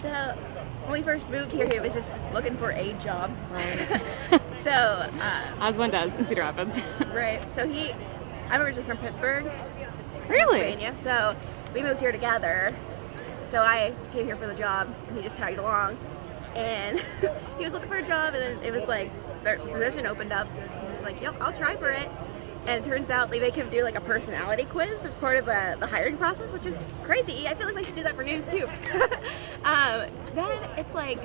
So when we first moved here, he was just looking for a job. Right. So As one does in Cedar Rapids. right. So I'm originally from Pittsburgh, Really? Pennsylvania. So we moved here together. So I came here for the job, and he just tagged along. And he was looking for a job, and then it was like the position opened up. And he was like, "Yep, I'll try for it." And it turns out they make him do like a personality quiz as part of the hiring process, which is crazy. I feel like they should do that for news too. Then it's like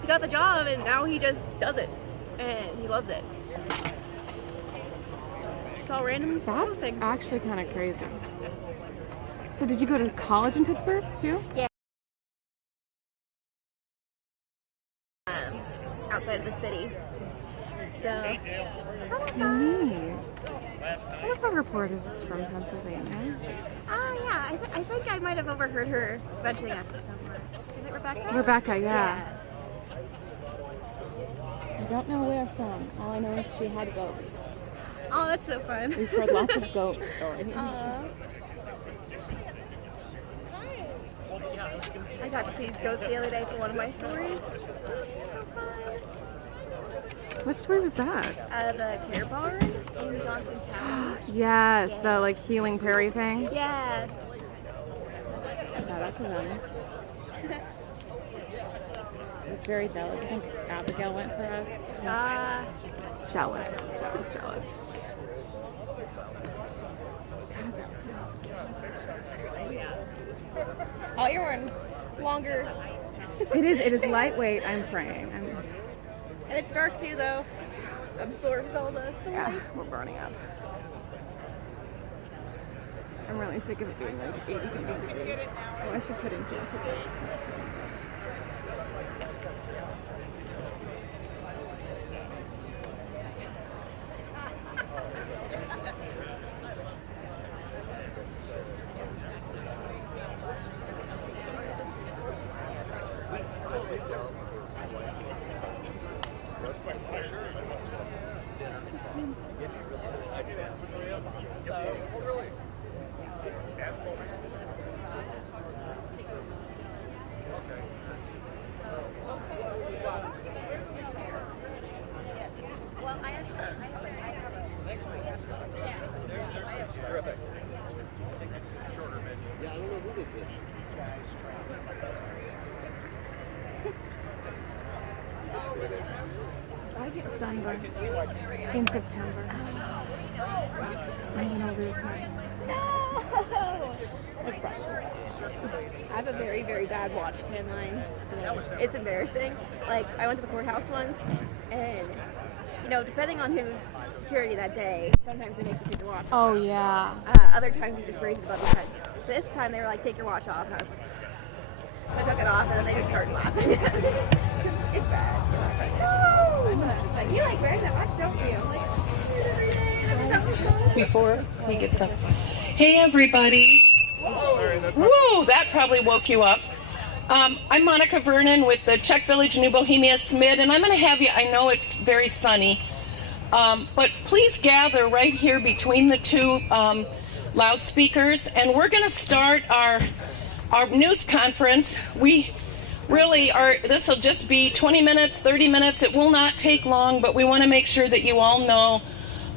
he got the job, and now he just does it, and he loves it. Just all random. That's thing. actually kind of crazy. So did you go to college in Pittsburgh too? Yeah. Outside of the city. So. Neat. One of our reporters is from Pennsylvania. Yeah. I think I might have overheard her mentioning that to someone. Is it Rebecca? Rebecca, yeah. I don't know where from. All I know is she had goats. Oh, that's so fun. We've heard lots of goat stories. I got to see goats the other day for one of my stories. So fun. What story was that? The Care Barn in Johnson County. Yes, the like healing prairie thing. Yeah. Shout out to them. I was very jealous. I think Abigail went for us. I was jealous. Oh, you're wearing longer. It is lightveight. I'm praying. And it's dark too, though. Absorbs all the Yeah, light. we're burning up. I'm really sick of it being like 80-something degrees. Oh, I should put into it. I get sunburned in September. I'm gonna lose my. That's fine. I have a very, very bad watch tan line. It's embarrassing. Like, I went to the courthouse once, and, depending on who's security that day, sometimes they make you take your watch off. Oh yeah. Other times you just raise it above your head. This time they were like, take your watch off, and I was like, I took it off, and then they just started laughing. It's bad. Like, you like wearing that watch, don't you? Before he gets up. Hey everybody. Whoa, that probably woke you up. I'm Monica Vernon with the Czech Village New Bohemia SMID, and I'm going to have you, I know it's very sunny, but please gather right here between the two loudspeakers, and we're going to start our news conference. We really are, this will just be 20 minutes, 30 minutes. It will not take long, but we want to make sure that you all know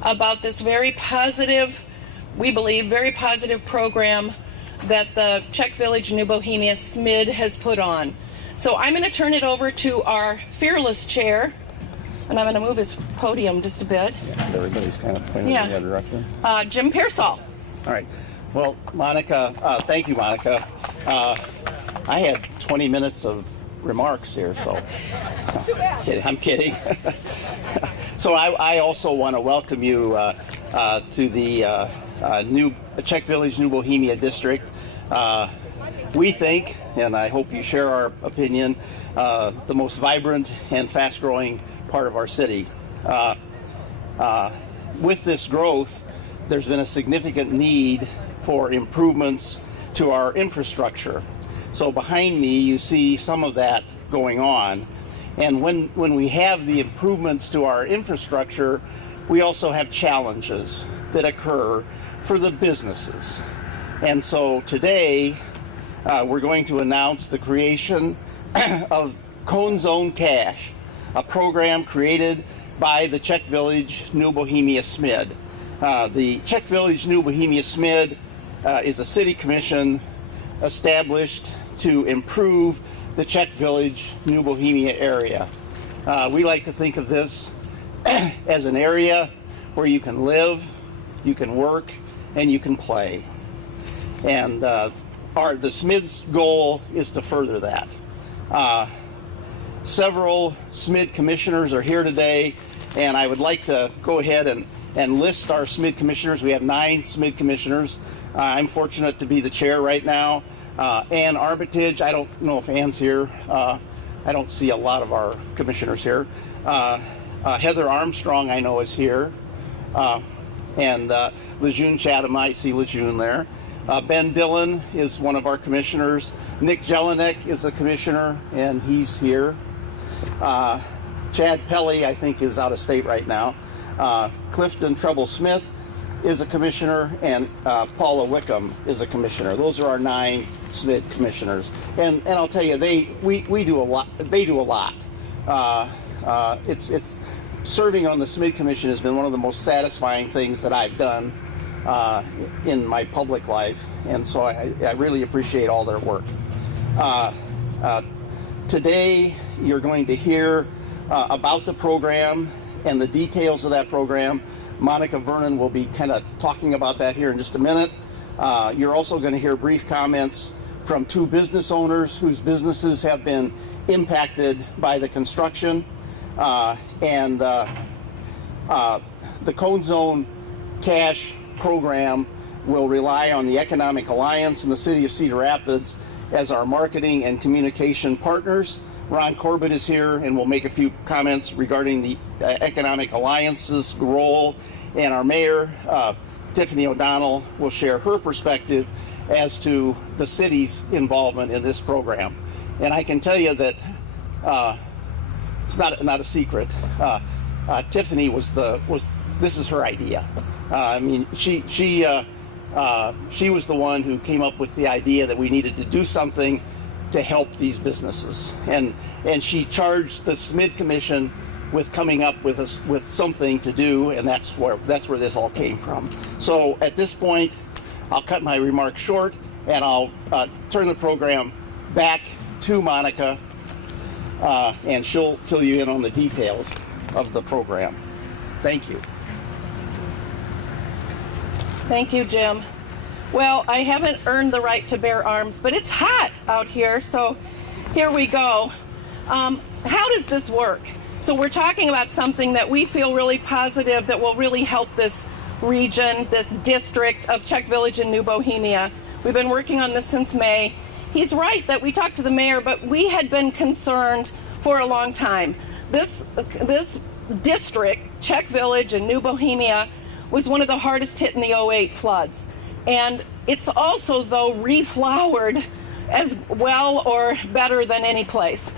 about this very positive, we believe, very positive program that the Czech Village New Bohemia SMID has put on. So I'm going to turn it over to our fearless chair, and I'm going to move his podium just a bit. Everybody's kind of pointing in the other direction. Jim Pearsall. All right. Well, Monica, thank you, Monica. I had 20 minutes of remarks here, so I'm kidding. So I also want to welcome you to the new Czech Village New Bohemia district. We think, and I hope you share our opinion, the most vibrant and fast-growing part of our city. With this growth, there's been a significant need for improvements to our infrastructure. So behind me, you see some of that going on. And when we have the improvements to our infrastructure, we also have challenges that occur for the businesses. And so today, we're going to announce the creation of Cone Zone Cash, a program created by the Czech Village New Bohemia SMID. The Czech Village New Bohemia SMID is a city commission established to improve the Czech Village New Bohemia area. We like to think of this as an area where you can live, you can work, and you can play. And the SMID's goal is to further that. Several SMID commissioners are here today, and I would like to go ahead and list our SMID commissioners. We have 9 SMID commissioners. I'm fortunate to be the chair right now. Ann Armitage, I don't know if Ann's here. I don't see a lot of our commissioners here. Heather Armstrong, I know, is here. And Lejeune Chatham, I see Lejeune there. Ben Dillon is one of our commissioners. Nick Jelinek is a commissioner, and he's here. Chad Pelly, I think, is out of state right now. Clifton Treble Smith is a commissioner, and Paula Wickham is a commissioner. Those are our 9 SMID commissioners. And I'll tell you, we do a lot. They do a lot. It's serving on the SMID commission has been one of the most satisfying things that I've done in my public life, and so I really appreciate all their work. Today, you're going to hear about the program and the details of that program. Monica Vernon will be kind of talking about that here in just a minute. You're also going to hear brief comments from 2 business owners whose businesses have been impacted by the construction. And the Cone Zone Cash program will rely on the Economic Alliance and the City of Cedar Rapids as our marketing and communication partners. Ron Corbett is here and will make a few comments regarding the Economic Alliance's role, and our mayor, Tiffany O'Donnell, will share her perspective as to the city's involvement in this program. And I can tell you that it's not a secret. Tiffany was this is her idea. I mean, she was the one who came up with the idea that we needed to do something to help these businesses, and she charged the SMID Commission with coming up with something to do, and that's where this all came from. So at this point, I'll cut my remarks short, and I'll turn the program back to Monica, and she'll fill you in on the details of the program. Thank you. Thank you, Jim. Well, I haven't earned the right to bear arms, but it's hot out here, so here we go. How does this work? So we're talking about something that we feel really positive that will really help this region, this district of Czech Village and New Bohemia. We've been working on this since May. He's right that we talked to the mayor, but we had been concerned for a long time. This district, Czech Village and New Bohemia, was one of the hardest hit in the '08 floods. And it's also, though, reflowered as well or better than any place.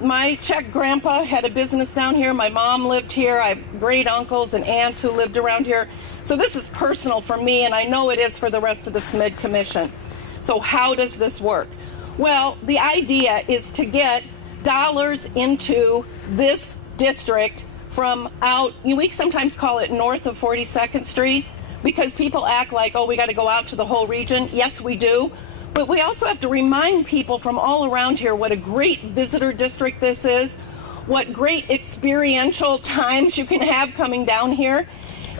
My Czech grandpa had a business down here. My mom lived here. I have great uncles and aunts who lived around here. So this is personal for me, and I know it is for the rest of the SMID Commission. So how does this work? Well, the idea is to get dollars into this district from out, we sometimes call it north of 42nd Street, because people act like, oh, we got to go out to the whole region. Yes, we do. But we also have to remind people from all around here what a great visitor district this is, what great experiential times you can have coming down here.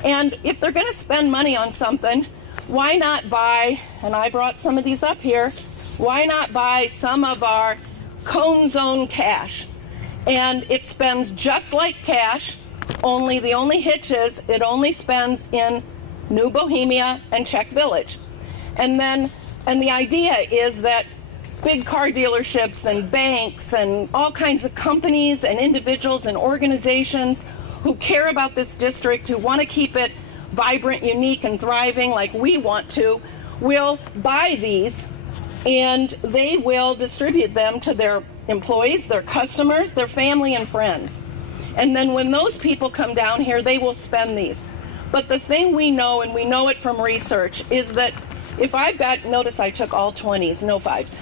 And if they're going to spend money on something, why not buy, and I brought some of these up here, why not buy some of our Cone Zone Cash? And it spends just like cash, only the only hitch is it only spends in New Bohemia and Czech Village. And the idea is that big car dealerships and banks and all kinds of companies and individuals and organizations who care about this district, who want to keep it vibrant, unique, and thriving like we want to, will buy these, and they will distribute them to their employees, their customers, their family and friends. And then when those people come down here, they will spend these. But the thing we know, and we know it from research, is that if I've got, notice I took all 20s, no 5s.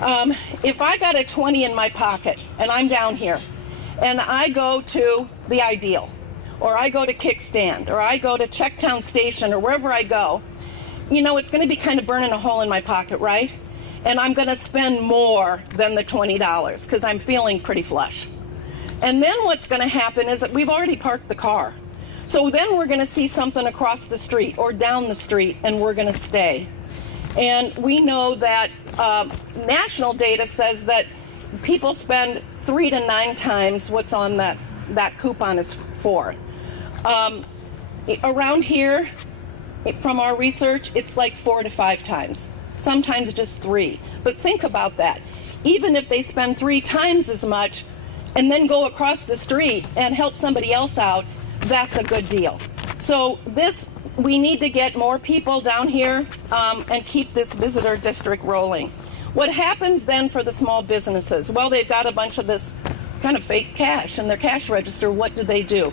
If I got a 20 in my pocket and I'm down here and I go to the Ideal, or I go to Kickstand, or I go to Checktown Station, or wherever I go, you know, it's going to be kind of burning a hole in my pocket, right? And I'm going to spend more than the $20 because I'm feeling pretty flush. And then what's going to happen is that we've already parked the car. So then we're going to see something across the street or down the street, and we're going to stay. And we know that national data says that people spend 3 to 9 times what's on that coupon is for. Around here, from our research, it's like 4 to 5 times, sometimes just 3. But think about that. Even if they spend 3 times as much and then go across the street and help somebody else out, that's a good deal. So we need to get more people down here and keep this visitor district rolling. What happens then for the small businesses? Well, they've got a bunch of this kind of fake cash in their cash register. What do?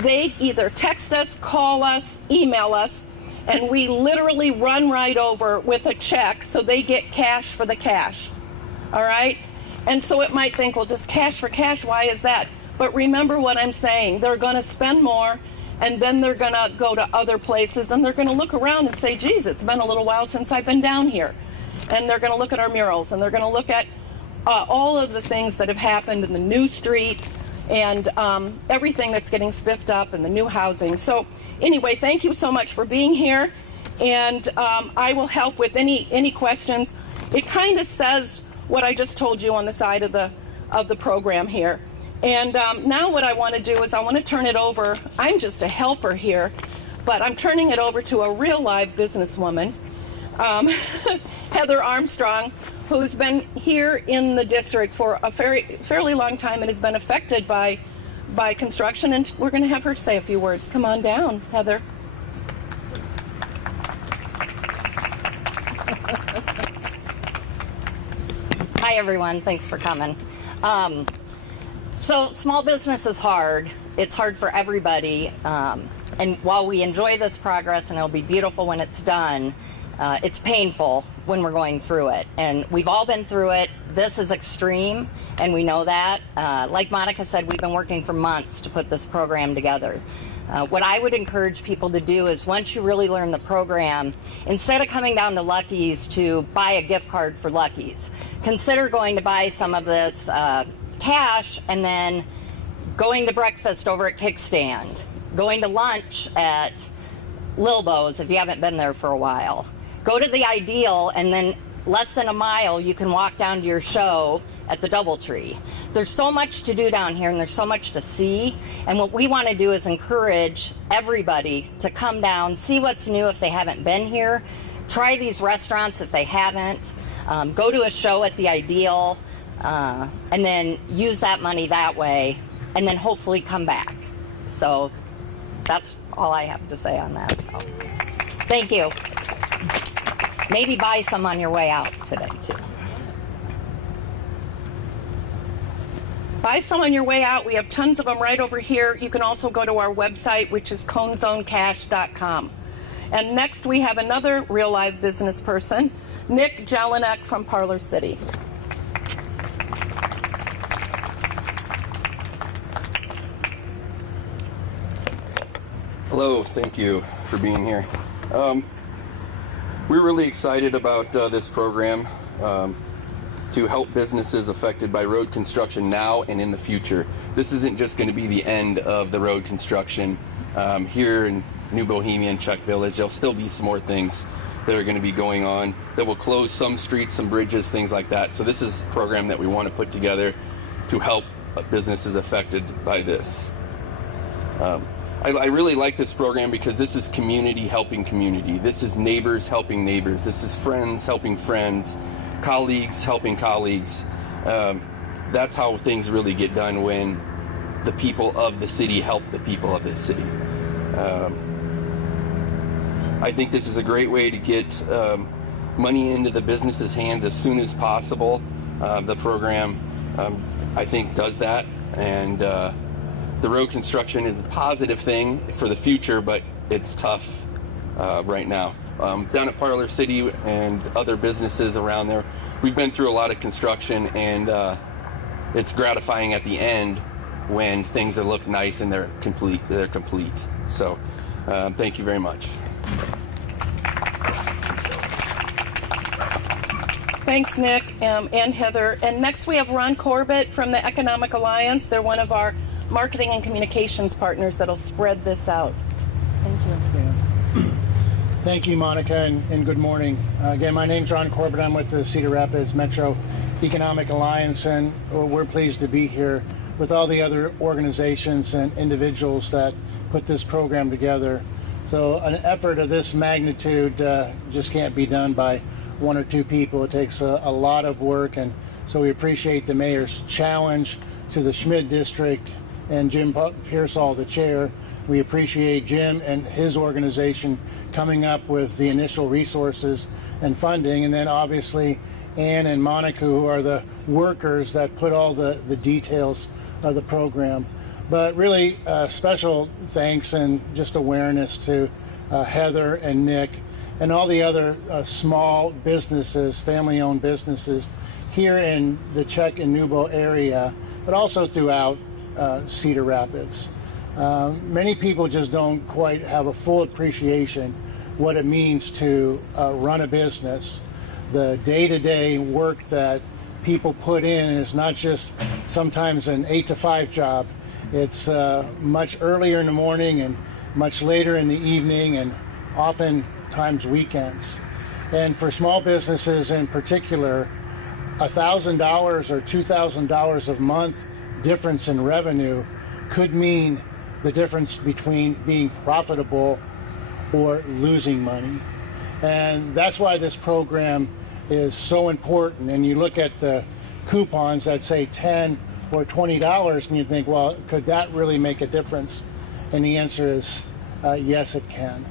They either text us, call us, email us, and we literally run right over with a check so they get cash for the cash. All right? And so it might think, well, just cash for cash, why is that? But remember what I'm saying. They're going to spend more, and then they're going to go to other places, and they're going to look around and say, geez, it's been a little while since I've been down here. And they're going to look at our murals, and they're going to look at all of the things that have happened in the new streets, and everything that's getting spiffed up and the new housing. So anyway, thank you so much for being here, and I will help with any questions. It kind of says what I just told you on the side of the program here. And now what I want to do is I want to turn it over. I'm just a helper here, but I'm turning it over to a real live businesswoman, Heather Armstrong, who's been here in the district for a fairly long time and has been affected by construction, and we're going to have her say a few words. Come on down, Heather. Hi everyone, thanks for coming. So small business is hard. It's hard for everybody, and while we enjoy this progress and it'll be beautiful when it's done, it's painful when we're going through it, and we've all been through it. This is extreme, and we know that. Like Monica said, we've been working for months to put this program together. What I would encourage people to do is, once you really learn the program, instead of coming down to Lucky's to buy a gift card for Lucky's, consider going to buy some of this cash and then going to breakfast over at Kickstand, going to lunch at Lilbo's if you haven't been there for a while. Go to the Ideal, and then less than a mile you can walk down to your show at the Doubletree. There's so much to do down here, and there's so much to see, and what we want to do is encourage everybody to come down, see what's new if they haven't been here, try these restaurants if they haven't, go to a show at the Ideal, and then use that money that way, and then hopefully come back. So that's all I have to say on that. So, thank you. Maybe buy some on your way out today, too. Buy some on your way out. We have tons of them right over here. You can also go to our website, which is conezonecash.com. And next we have another real live business person, Nick Jelinek from Parlor City. Hello, thank you for being here. We're really excited about this program to help businesses affected by road construction now and in the future. This isn't just going to be the end of the road construction. Here in New Bohemia and Czech Village, there'll still be some more things that are going to be going on that will close some streets, some bridges, things like that. So this is a program that we want to put together to help businesses affected by this. I really like this program because this is community helping community. This is neighbors helping neighbors. This is friends helping friends, colleagues helping colleagues. That's how things really get done, when the people of the city help the people of the city. I think this is a great way to get money into the business's hands as soon as possible. The program, I think, does that, and the road construction is a positive thing for the future, but it's tough right now. Down at Parlor City and other businesses around there, we've been through a lot of construction, and it's gratifying at the end when things look nice and they're complete. So thank you very much. Thanks, Nick and Heather. And next we have Ron Corbett from the Economic Alliance. They're one of our marketing and communications partners that'll spread this out. Thank you. Thank you, Monica, and good morning. Again, my name's Ron Corbett. I'm with the Cedar Rapids Metro Economic Alliance, and we're pleased to be here with all the other organizations and individuals that put this program together. So an effort of this magnitude just can't be done by one or two people. It takes a lot of work, and so we appreciate the mayor's challenge to the Schmid District and Jim Pearsall, the chair. We appreciate Jim and his organization coming up with the initial resources and funding, and then obviously Ann and Monica, who are the workers that put all the details of the program. But really special thanks and just awareness to Heather and Nick and all the other small businesses, family-owned businesses here in the Czech and Nubo area, but also throughout Cedar Rapids. Many people just don't quite have a full appreciation what it means to run a business, the day-to-day work that people put in, and it's not just sometimes an 8 to 5 job. It's much earlier in the morning and much later in the evening, and oftentimes weekends. And for small businesses in particular, $1,000 or $2,000 a month difference in revenue could mean the difference between being profitable or losing money. And that's why this program is so important. And you look at the coupons that say $10 or $20 and you think, well, could that really make a difference? And the answer is yes, it can.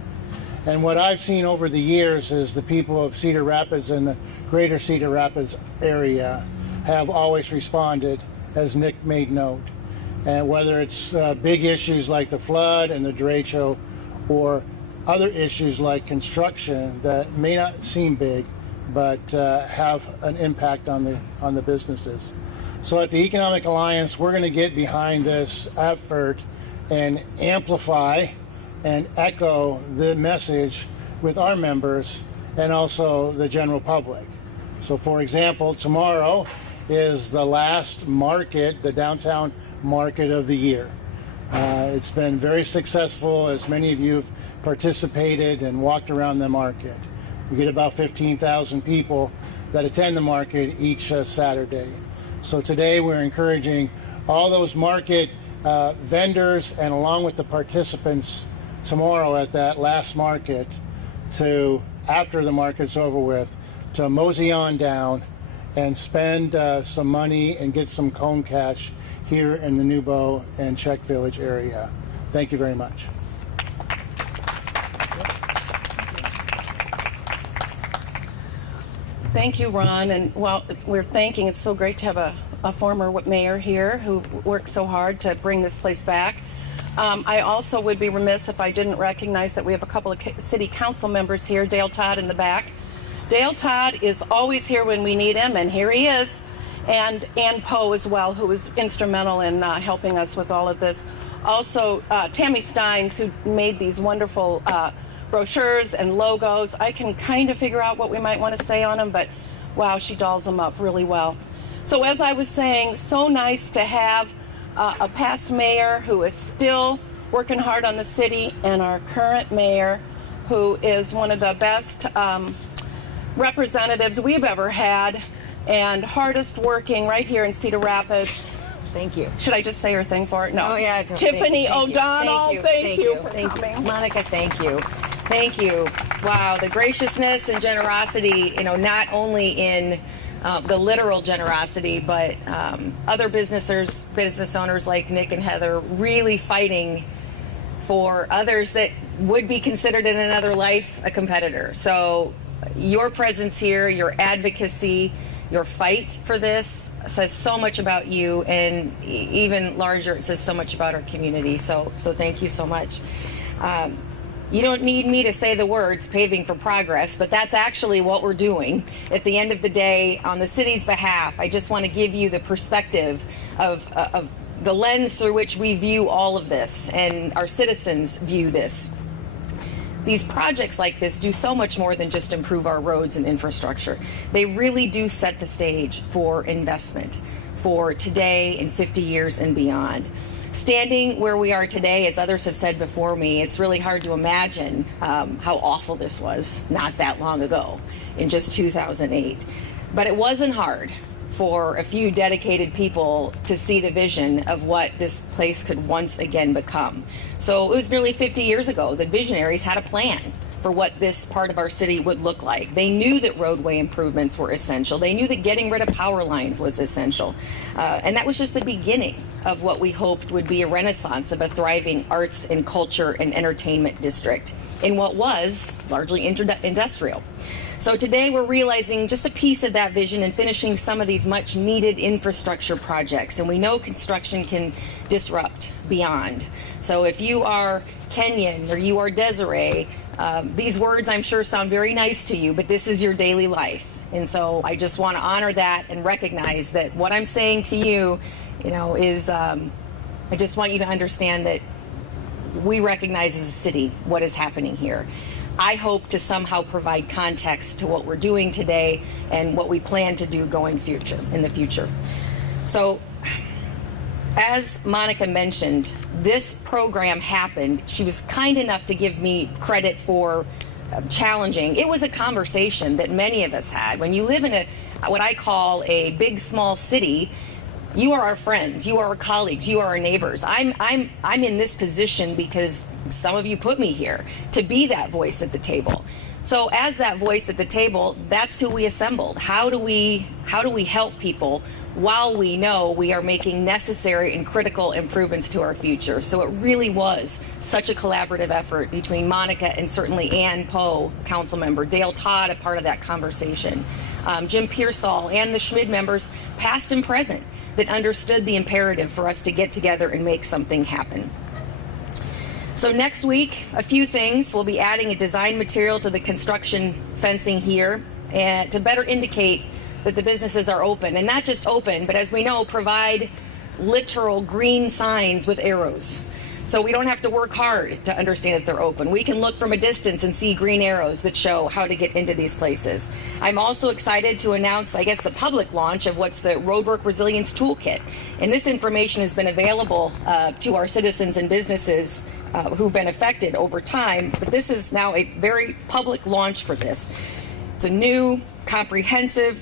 And what I've seen over the years is the people of Cedar Rapids and the greater Cedar Rapids area have always responded, as Nick made note. And whether it's big issues like the flood and the derecho, or other issues like construction that may not seem big, but have an impact on the businesses. So at the Economic Alliance, we're going to get behind this effort and amplify and echo the message with our members and also the general public. So for example, tomorrow is the last market, the downtown market of the year. It's been very successful, as many of you have participated and walked around the market. We get about 15,000 people that attend the market each Saturday. So today we're encouraging all those market vendors, and along with the participants tomorrow at that last market, to, after the market's over with, to mosey on down and spend some money and get some cone cash here in the Nubo and Czech Village area. Thank you very much. Thank you, Ron. And while we're thanking, it's so great to have a former mayor here who worked so hard to bring this place back. I also would be remiss if I didn't recognize that we have a couple of city council members here. Dale Todd in the back. Dale Todd is always here when we need him, and here he is. And Ann Poe as well, who was instrumental in helping us with all of this. Also, Tammy Steins, who made these wonderful brochures and logos. I can kind of figure out what we might want to say on them, but wow, she dolls them up really well. So as I was saying, so nice to have a past mayor who is still working hard on the city, and our current mayor, who is one of the best representatives we've ever had, and hardest working right here in Cedar Rapids. Thank you. Should I just say her thing for it? No. Oh, yeah. Tiffany O'Donnell, thank you for coming. Monica, thank you. Thank you. Wow, the graciousness and generosity, not only in the literal generosity, but other business owners like Nick and Heather really fighting for others that would be considered in another life a competitor. So your presence here, your advocacy, your fight for this says so much about you, and even larger, it says so much about our community. So thank you so much. You don't need me to say the words paving for progress, but that's actually what we're doing. At the end of the day, on the city's behalf, I just want to give you the perspective of the lens through which we view all of this and our citizens view this. These projects like this do so much more than just improve our roads and infrastructure. They really do set the stage for investment for today and 50 years and beyond. Standing where we are today, as others have said before me, it's really hard to imagine how awful this was not that long ago, in just 2008. But it wasn't hard for a few dedicated people to see the vision of what this place could once again become. So it was nearly 50 years ago that visionaries had a plan for what this part of our city would look like. They knew that roadway improvements were essential. They knew that getting rid of power lines was essential. And that was just the beginning of what we hoped would be a renaissance of a thriving arts and culture and entertainment district in what was largely industrial. So today we're realizing just a piece of that vision and finishing some of these much needed infrastructure projects. And we know construction can disrupt beyond. So if you are Kenyan or you are Desiree, these words I'm sure sound very nice to you, but this is your daily life. And so I just want to honor that and recognize that what I'm saying to you, is I just want you to understand that we recognize as a city what is happening here. I hope to somehow provide context to what we're doing today and what we plan to do in the future. So, as Monica mentioned, this program happened. She was kind enough to give me credit for challenging. It was a conversation that many of us had. When you live in what I call a big, small city, you are our friends, you are our colleagues, you are our neighbors. I'm in this position because some of you put me here to be that voice at the table. So as that voice at the table, that's who we assembled. How do we help people while we know we are making necessary and critical improvements to our future? So it really was such a collaborative effort between Monica and certainly Ann Poe, council member, Dale Todd, a part of that conversation, Jim Pearsall, and the Schmid members, past and present, that understood the imperative for us to get together and make something happen. So next week, a few things. We'll be adding a design material to the construction fencing here and to better indicate that the businesses are open, and not just open, but as we know, provide literal green signs with arrows. So we don't have to work hard to understand that they're open. We can look from a distance and see green arrows that show how to get into these places. I'm also excited to announce, the public launch of what's the Roadwork Resilience Toolkit. And this information has been available to our citizens and businesses who've been affected over time, but this is now a very public launch for this. It's a new, comprehensive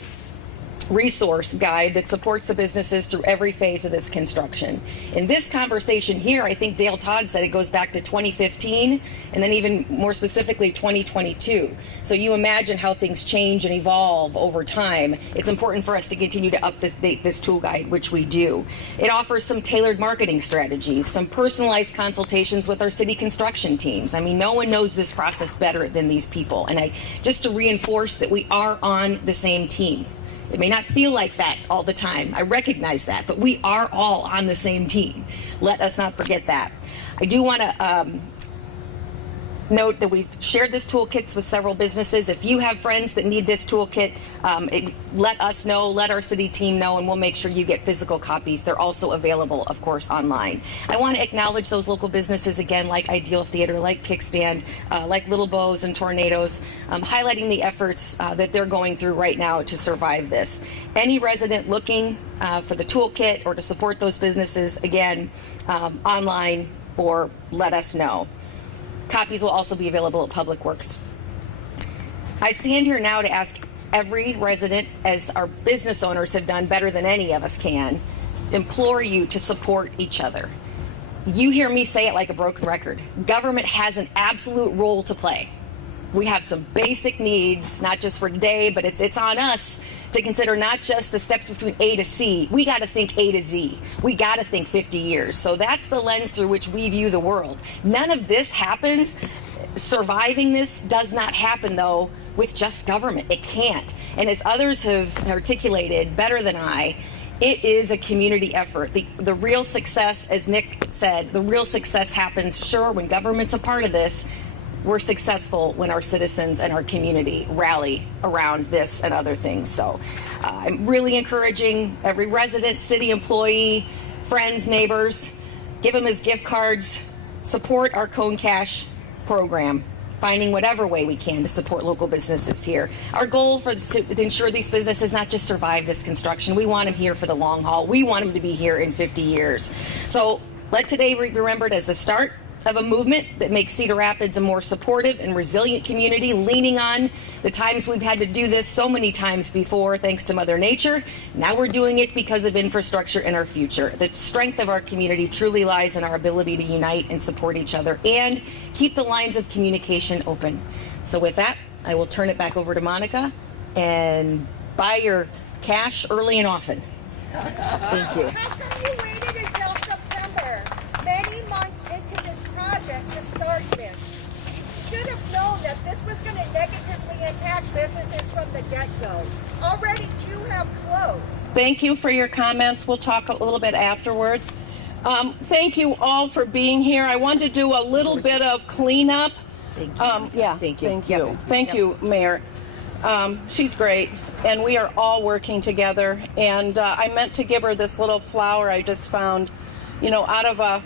resource guide that supports the businesses through every phase of this construction. In this conversation here, I think Dale Todd said it goes back to 2015 and then even more specifically 2022. So you imagine how things change and evolve over time. It's important for us to continue to update this tool guide, which we do. It offers some tailored marketing strategies, some personalized consultations with our city construction teams. No one knows this process better than these people. And just to reinforce that we are on the same team. It may not feel like that all the time. I recognize that, but we are all on the same team. Let us not forget that. I do want to note that we've shared this toolkits with several businesses. If you have friends that need this toolkit, let us know, let our city team know, and we'll make sure you get physical copies. They're also available, of course, online. I want to acknowledge those local businesses again, like Ideal Theater, like Kickstand, like Little Bows and Tornadoes, highlighting the efforts that they're going through right now to survive this. Any resident looking for the toolkit or to support those businesses, again, online, or let us know. Copies will also be available at Public Works. I stand here now to ask every resident, as our business owners have done better than any of us can, implore you to support each other. You hear me say it like a broken record. Government has an absolute role to play. We have some basic needs, not just for today, but it's on us to consider not just the steps between A to C. We got to think A to Z. We got to think 50 years. So that's the lens through which we view the world. None of this happens. Surviving this does not happen, though, with just government. It can't. And as others have articulated better than I, it is a community effort. The real success, as Nick said, the real success happens, sure, when government's a part of this, we're successful when our citizens and our community rally around this and other things. So I'm really encouraging every resident, city employee, friends, neighbors, give them as gift cards, support our Cone Cash program, finding whatever way we can to support local businesses here. Our goal to ensure these businesses not just survive this construction, we want them here for the long haul. We want them to be here in 50 years. So let today be remembered as the start of a movement that makes Cedar Rapids a more supportive and resilient community, leaning on the times we've had to do this so many times before, thanks to Mother Nature. Now we're doing it because of infrastructure in our future. The strength of our community truly lies in our ability to unite and support each other and keep the lines of communication open. So with that, I will turn it back over to Monica, and buy your cash early and often. Thank you. How come you waited until September, many months into this project, to start this? You should have known that this was going to negatively impact businesses from the get-go. Already two have closed. Thank you for your comments. We'll talk a little bit afterwards. Thank you all for being here. I wanted to do a little bit of cleanup. Thank you. Yeah, Thank you. Thank you. Yep. Thank you, Mayor. She's great, and we are all working together. And I meant to give her this little flower I just found. You know, out of a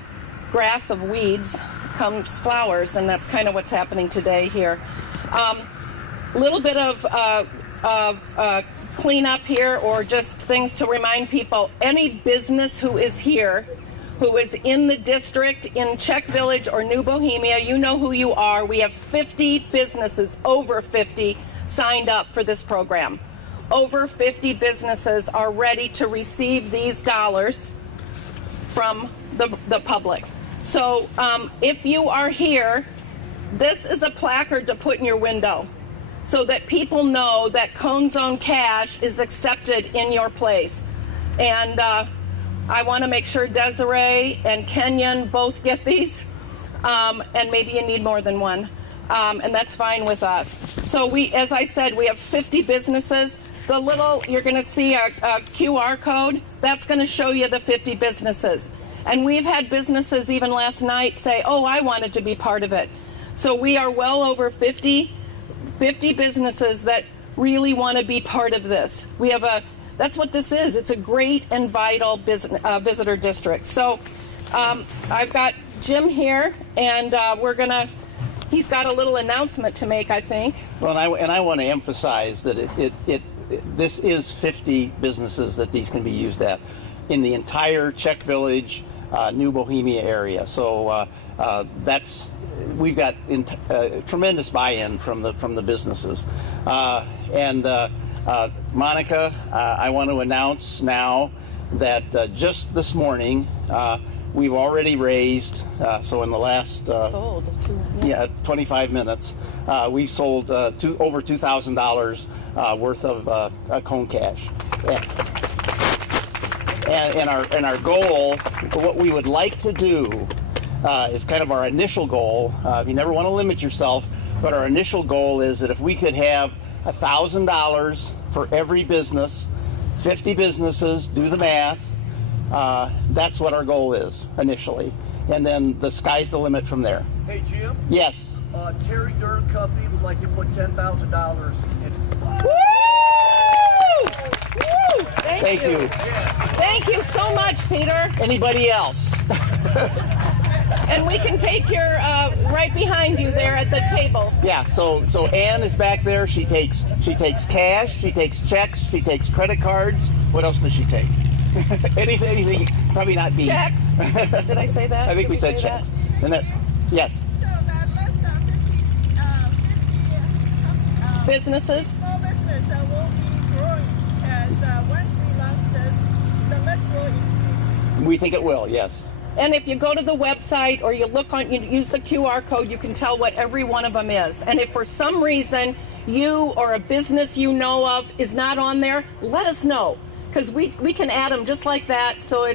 grass of weeds comes flowers, and that's kind of what's happening today here. Little bit of cleanup here, or just things to remind people. Any business who is here, who is in the district, in Czech Village or New Bohemia, you know who you are. We have 50 businesses, over 50, signed up for this program. Over 50 businesses are ready to receive these dollars from the public. So if you are here, this is a placard to put in your window so that people know that Cone Zone cash is accepted in your place. And I want to make sure Desiree and Kenyon both get these, and maybe you need more than one, and that's fine with us. So we, as I said, we have 50 businesses. The little, you're going to see a QR code, that's going to show you the 50 businesses. And we've had businesses even last night say, oh, I wanted to be part of it. So we are well over 50 businesses that really want to be part of this. We have that's what this is. It's a great and vital business, visitor district. So I've got Jim here, and he's got a little announcement to make, I think. Well, and I want to emphasize that this is 50 businesses that these can be used at in the entire Czech Village, New Bohemia area. So we've got tremendous buy-in from the businesses. Monica, I want to announce now that just this morning we've already raised, so in the last 25 minutes, we've sold over $2,000 worth of Cone Cash. And our goal, what we would like to do, is kind of our initial goal. You never want to limit yourself, but our initial goal is that if we could have $1,000 for every business, 50 businesses, do the math, that's what our goal is initially. And then the sky's the limit from there. Hey, Jim? Yes? Terry Durham Company would like to put $10,000 in. Woo! Woo! Thank you. Yeah. Thank you so much, Peter. Anybody else? And we can take your right behind you there at the table. Yeah, so Ann is back there. She takes cash, she takes checks, she takes credit cards. What else does she take? anything, probably not beef. Checks. Did I say that? I think Did we said checks. And that, yes. So that list of 50 Businesses. small business will be growing as once we launch this, the list will increase. We think it will, yes. And if you go to the website or you use the QR code, you can tell what every one of them is. And if for some reason you or a business you know of is not on there, let us know, because we can add them just like that, so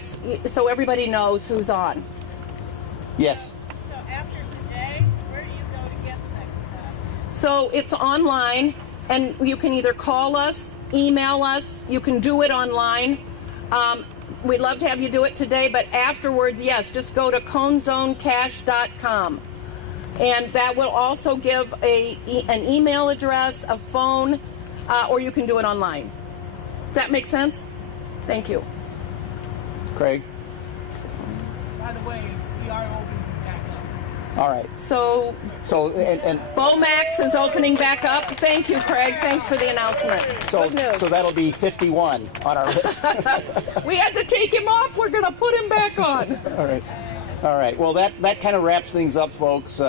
everybody knows who's on. Yes. So after today, where do you go to get that? So it's online, and you can either call us, email us, you can do it online. We'd love to have you do it today, but afterwards, yes, just go to conezonecash.com And that will also give an email address, a phone, or you can do it online. Does that make sense? Thank you. Craig? By the way, we are open back up. All right. So And Bomax is opening back up. Thank you, Craig. Thanks for the announcement. Good news. so that'll be 51 on our list. We had to take him off. We're going to put him back on. All right. All right. Well, that kind of wraps things up, folks.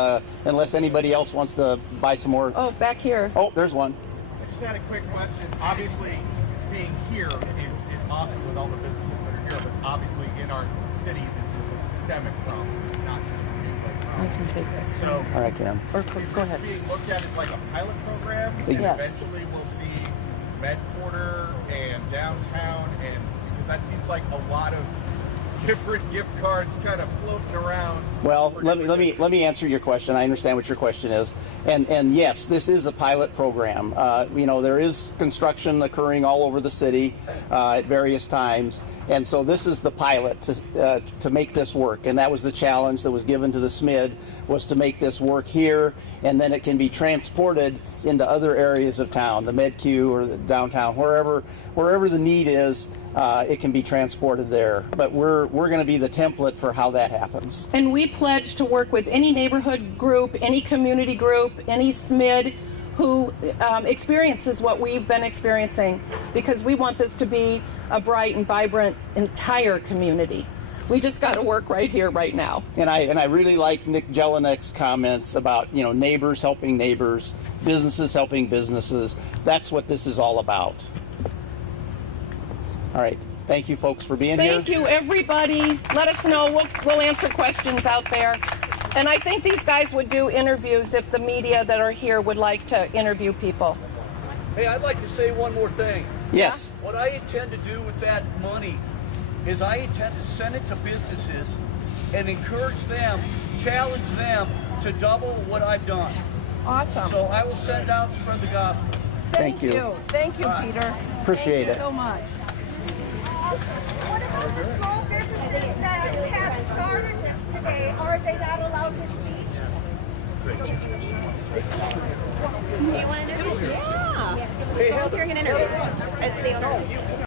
Unless anybody else wants to buy some more. Oh, back here. Oh, there's one. I just had a quick question. Obviously, being here is awesome with all the businesses that are here, but obviously in our city, this is a systemic problem. It's not just a Greenway problem. I can take this. So, All right, Cam. Or is go this ahead. being looked at as like a pilot program? And Yes. eventually we'll see Medporter and downtown, and because that seems like a lot of different gift cards kind of floating around. Well, let me answer your question. I understand what your question is, and yes, this is a pilot program. There is construction occurring all over the city at various times, and so this is the pilot to make this work. And that was the challenge that was given to the SMID, was to make this work here, and then it can be transported into other areas of town, the MedQ or the downtown, wherever the need is. It can be transported there, but we're going to be the template for how that happens. And we pledge to work with any neighborhood group, any community group, any SMID who experiences what we've been experiencing, because we want this to be a bright and vibrant entire community. We just got to work right here, right now. And I really like Nick Jelinek's comments about neighbors helping neighbors, businesses helping businesses. That's what this is all about. All right. Thank you, folks, for being here. Thank you, everybody. Let us know. We'll answer questions out there. And I think these guys would do interviews if the media that are here would like to interview people. Hey, I'd like to say one more thing. Yes. What I intend to do with that money is I intend to send it to businesses and encourage them, challenge them to double what I've done. Awesome. So I will send out, spread the gospel. Thank you. Thank you, Peter. Appreciate it. So much. What about the small businesses that have started this today? Are they not allowed to speak? Do you want to interview? Yeah. So I'm hearing an interview. It's the owner.